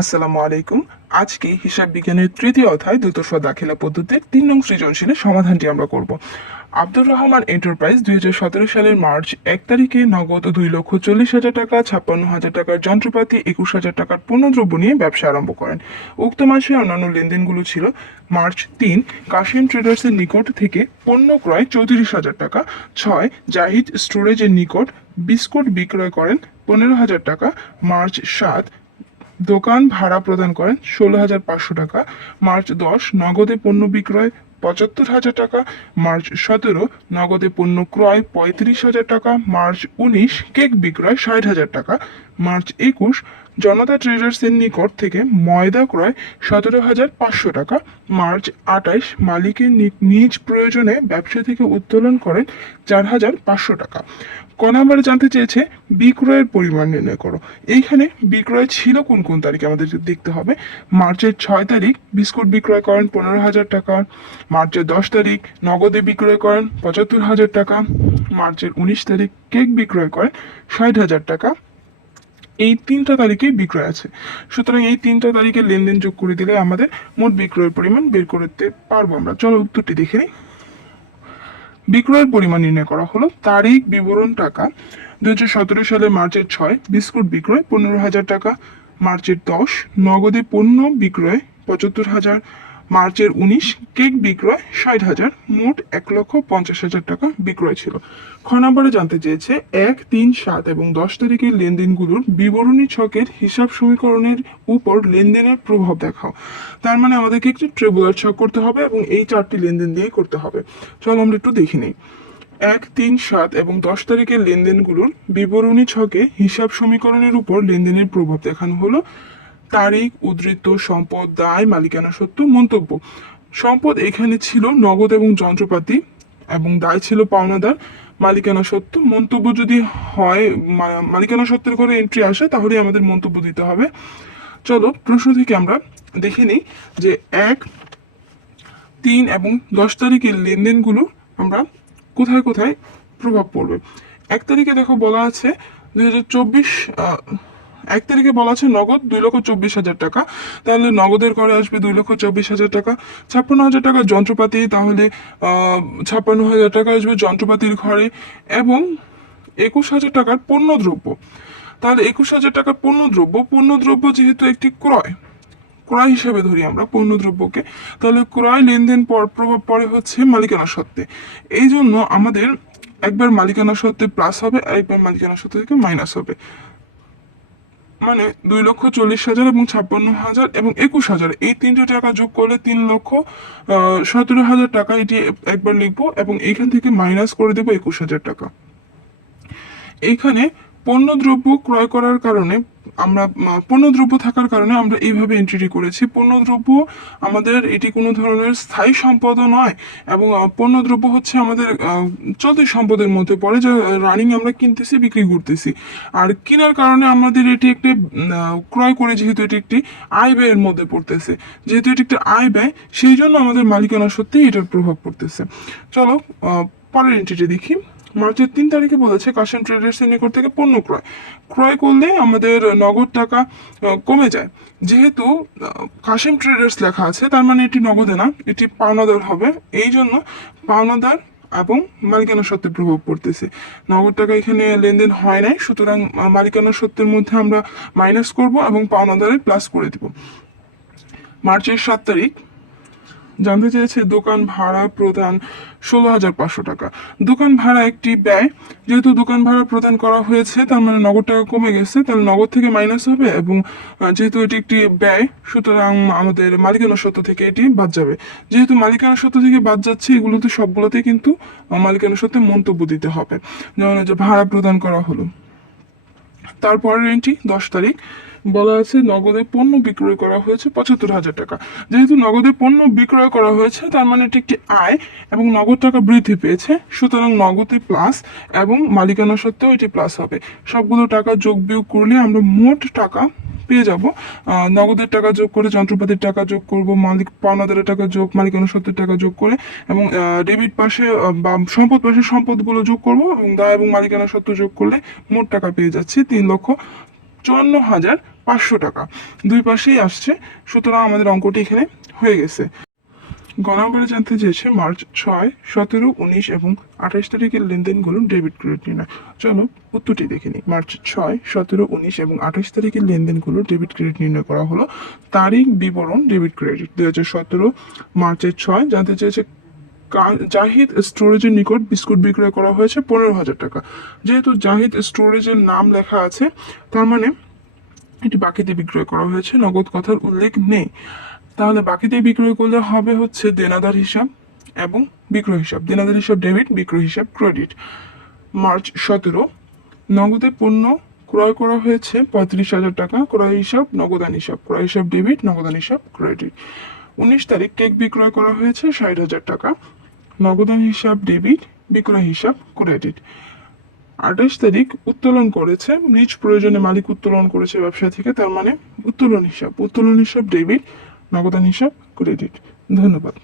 আসসালামু আলাইকুম। আজকে হিসাব বিজ্ঞানের তৃতীয় অধ্যায় দ্রুত দাখিলা পদ্ধতির তিন নং সৃজনশীলের সমাধানটি আমরা করব। আব্দুর রহমান এন্টারপ্রাইজ দুই হাজার সতেরো সালের মার্চ এক তারিখে নগদ দুই লক্ষ চল্লিশ হাজার টাকা, ছাপ্পান্ন হাজার টাকার যন্ত্রপাতি, একুশ হাজার টাকার পণ্যদ্রব্য নিয়ে ব্যবসা আরম্ভ করেন। উক্ত মাসে অন্যান্য লেনদেনগুলো ছিল মার্চ তিন, কাশিম ট্রেডার্সের নিকট থেকে পণ্য ক্রয় চৌত্রিশ হাজার টাকা, ছয়, জাহিদ স্টোরেজের নিকট বিস্কুট বিক্রয় করেন পনেরো হাজার টাকা, মার্চ সাত দোকান ভাড়া প্রদান করেন ষোলো হাজার পাঁচশো টাকা, মার্চ দশ নগদে পণ্য বিক্রয় পঁচাত্তর হাজার টাকা, মার্চ সতেরো নগদে পণ্য ক্রয় পঁয়ত্রিশ হাজার টাকা, মার্চ উনিশ কেক বিক্রয় ষাট হাজার টাকা, মার্চ একুশ জনতা ট্রেডার্সের নিকট থেকে ময়দা ক্রয় সতেরো হাজার পাঁচশো টাকা, মার্চ আটাইশ মালিকের নিজ প্রয়োজনে ব্যবসা থেকে উত্তোলন করেন চার হাজার পাঁচশো টাকা। ক নম্বরে জানতে চেয়েছে, বিক্রয়ের পরিমাণ নির্ণয় করো। এইখানে বিক্রয় ছিল কোন কোন তারিখে আমাদের দেখতে হবে। মার্চের ছয় তারিখ বিস্কুট বিক্রয় করেন পনেরো হাজার টাকা। মার্চের দশ তারিখ নগদে বিক্রয় করেন পঁচাত্তর হাজার টাকা। মার্চের উনিশ তারিখ কেক বিক্রয় করেন ষাট হাজার টাকা। এই তিনটা তারিখে বিক্রয় আছে। সুতরাং এই তিনটা তারিখে লেনদেন যোগ করে দিলে আমাদের মোট বিক্রয়ের পরিমাণ বের করতে পারব আমরা। চলো উত্তরটি দেখে নিই। বিক্রয়ের পরিমাণ নির্ণয় করা হলো। তারিখ, বিবরণ, টাকা। দু হাজার সতেরো সালে মার্চের ছয়, বিস্কুট বিক্রয় পনেরো হাজার টাকা। মার্চের দশ, নগদে পণ্য বিক্রয় পঁচাত্তর হাজার। মার্চের উনিশ, কেক বিক্রয় ষাট হাজার, মোট এক লক্ষ পঞ্চাশ হাজার টাকা বিক্রয় ছিল। খ নম্বরে জানতে চেয়েছে, এক, তিন, সাত এবং দশ তারিখের লেনদেনগুলোর বিবরণী ছকের হিসাব সমীকরণের উপর লেনদেনের প্রভাব দেখাও। তার মানে আমাদেরকে একটি ট্রেবুলার ছক করতে হবে এবং এই চারটি লেনদেন দিয়ে করতে হবে। চলো আমরা একটু দেখি নিই। এক, তিন, সাত এবং দশ তারিখের লেনদেনগুলোর বিবরণী ছকে হিসাব সমীকরণের উপর লেনদেনের প্রভাব দেখানো হলো। তারিখ, উদ্ধৃত সম্পদ, দায়, মালিকানা সত্ত্ব মন্তব্য। সম্পদ এখানে ছিল নগদ এবং যন্ত্রপাতি এবং দায় ছিল পাওনাদার। মালিকানা সত্ত্ব মন্তব্য যদি হয় মালিকানা সত্ত্বের ঘরে এন্ট্রি আসে, তাহলে আমাদের মন্তব্য দিতে হবে। চলো, প্রশ্ন থেকে আমরা দেখে নিই যে এক, তিন এবং দশ তারিখের লেনদেনগুলো আমরা কোথায় কোথায় প্রভাব পড়বে? এক তারিখে দেখো বলা আছে দুই হাজার চব্বিশ এক তারিখে বলা আছে নগদ দুই লক্ষ চব্বিশ হাজার টাকা। তাহলে নগদের ঘরে আসবে দুই লক্ষ চব্বিশ হাজার টাকা। ছাপ্পান্ন হাজার টাকা যন্ত্রপাতি, তাহলে ছাপ্পান্ন হাজার টাকা আসবে যন্ত্রপাতির ঘরে এবং একুশ হাজার টাকার পণ্য দ্রব্য তাহলে একুশ হাজার টাকার পণ্য দ্রব্য পণ্য দ্রব্য যেহেতু একটি ক্রয় ক্রয় হিসেবে ধরি আমরা পণ্যদ্রব্যকে, তাহলে ক্রয় লেনদেন পর প্রভাব পড়ে হচ্ছে মালিকানা সত্ত্বে। এই জন্য আমাদের একবার মালিকানা সত্ত্বে প্লাস হবে একবার মালিকানা সত্ত্বে থেকে মাইনাস হবে। মানে দুই লক্ষ চল্লিশ হাজার এবং ছাপ্পান্ন হাজার এবং একুশ হাজার। এই তিনটে টাকা যোগ করলে তিন লক্ষ সতেরো হাজার টাকা এটি একবার লিখব এবং এইখান থেকে মাইনাস করে দেবো একুশ হাজার টাকা। এখানে পণ্য দ্রব্য ক্রয় করার কারণে আমরা পণ্যদ্রব্য থাকার কারণে আমরা এইভাবে এন্ট্রিটি করেছি। পণ্যদ্রব্য আমাদের এটি কোনো ধরনের স্থায়ী সম্পদও নয় এবং পণ্যদ্রব্য হচ্ছে আমাদের চলতি সম্পদের মধ্যে পড়ে যা রানিং আমরা কিনতেছি, বিক্রি করতেছি। আর কেনার কারণে আমাদের এটি একটি ক্রয় করে যেহেতু এটি একটি আয় ব্যয়ের মধ্যে পড়তেছে, যেহেতু এটি একটি আয় ব্যয়, সেই জন্য আমাদের মালিকানা সত্যি এটার প্রভাব পড়তেছে। চলো পরের এন্ট্রিটি দেখি। মার্চের তিন তারিখে বলেছে কাশন ট্রেডার্স এর নিকট থেকে পণ্য ক্রয়। ক্রয় করলে আমাদের নগদ টাকা কমে যায়। যেহেতু কাশিম ট্রেডার্স লেখা আছে, তার মানে এটি নগদে না, এটি পাওনাদার হবে। এই জন্য পাওনাদার এবং মালিকানা সত্ত্বের প্রভাব পড়তেছে। নগদ টাকা এখানে লেনদেন হয় নাই, সুতরাং মালিকানা সত্ত্বের মধ্যে আমরা মাইনাস করব এবং পাওনাদারে প্লাস করে দিব। মার্চের সাত তারিখ জানতে চেয়েছে দোকান ভাড়া প্রদান ষোলো হাজার পাঁচশো টাকা। দোকান ভাড়া একটি ব্যয়। যেহেতু দোকান ভাড়া প্রদান করা হয়েছে, তার মানে নগদ টাকা কমে গেছে, তাহলে নগদ থেকে মাইনাস হবে এবং যেহেতু এটি একটি ব্যয়, সুতরাং আমাদের মালিকানা সত্ত্ব থেকে এটি বাদ যাবে। যেহেতু মালিকানা সত্ত্ব থেকে বাদ যাচ্ছে, এগুলোতে সবগুলোতে কিন্তু মালিকানা সত্ত্বে মন্তব্য দিতে হবে। যেমন যে ভাড়া প্রদান করা হলো। তারপরের এন্ট্রি দশ তারিখ। বলা আছে, নগদে পণ্য বিক্রয় করা হয়েছে পঁচাত্তর হাজার টাকা। যেহেতু নগদে পণ্য বিক্রয় করা হয়েছে, তার মানে এটি একটি আয় এবং নগদ টাকা বৃদ্ধি পেয়েছে। সুতরাং নগদে প্লাস এবং মালিকানা সত্ত্বেও এটি প্লাস হবে। সবগুলো টাকা যোগ বিয়োগ করলে আমরা মোট টাকা পেয়ে যাব। নগদের টাকা যোগ করে, যন্ত্রপাতির টাকা যোগ করব, মালিক, পাওনাদারের টাকা যোগ, মালিকানা সত্ত্বের টাকা যোগ করে এবং ডেবিট পাশে বা সম্পদ পাশে সম্পদগুলো যোগ করব এবং দায় এবং মালিকানা সত্ত্ব যোগ করলে মোট টাকা পেয়ে যাচ্ছি তিন লক্ষ চুয়ান্ন হাজার পাঁচশো টাকা। দুই পাশেই আসছে, সুতরাং আমাদের অঙ্কটি এখানে হয়ে গেছে। গ নম্বরে জানতে চেয়েছে, মার্চ ছয়, সতেরো, উনিশ এবং আঠাশ তারিখের লেনদেনগুলো ডেবিট ক্রেডিট নির্ণয়। চলো উত্তরটি দেখে নিই। মার্চ ছয়, সতেরো, উনিশ এবং আঠাশ তারিখের লেনদেনগুলো ডেবিট ক্রেডিট নির্ণয় করা হলো। তারিখ বিবরণ, ডেবিট ক্রেডিট। দু হাজার সতেরো, মার্চের ছয়, জানতে চেয়েছে জাহিদ স্টোরেজের নিকট বিস্কুট বিক্রয় করা হয়েছে পনেরো হাজার টাকা। যেহেতু জাহিদ স্টোরেজের নাম লেখা আছে, তার মানে এটি বাকিতে বিক্রয় করা হয়েছে, নগদ কথার উল্লেখ নেই। তাহলে বাকিতে বিক্রয় করলে হবে হচ্ছে দেনাদার হিসাব এবং বিক্রয় হিসাব। দেনাদার হিসাব ডেবিট, বিক্রয় হিসাব ক্রেডিট। মার্চ সতেরো, নগদে পণ্য ক্রয় করা হয়েছে পঁয়ত্রিশ হাজার টাকা, ক্রয় হিসাব, নগদান হিসাব। ক্রয় হিসাব ডেবিট, নগদান হিসাব ক্রেডিট। উনিশ তারিখ কেক বিক্রয় করা হয়েছে ষাট হাজার টাকা, নগদান হিসাব ডেবিট, বিক্রয় হিসাব ক্রেডিট। আঠাশ তারিখ উত্তোলন করেছে, নিজ প্রয়োজনে মালিক উত্তোলন করেছে ব্যবসা থেকে, তার মানে উত্তোলন হিসাব উত্তোলন হিসাব, ডেবিট, নগদান হিসাব, ক্রেডিট। ধন্যবাদ।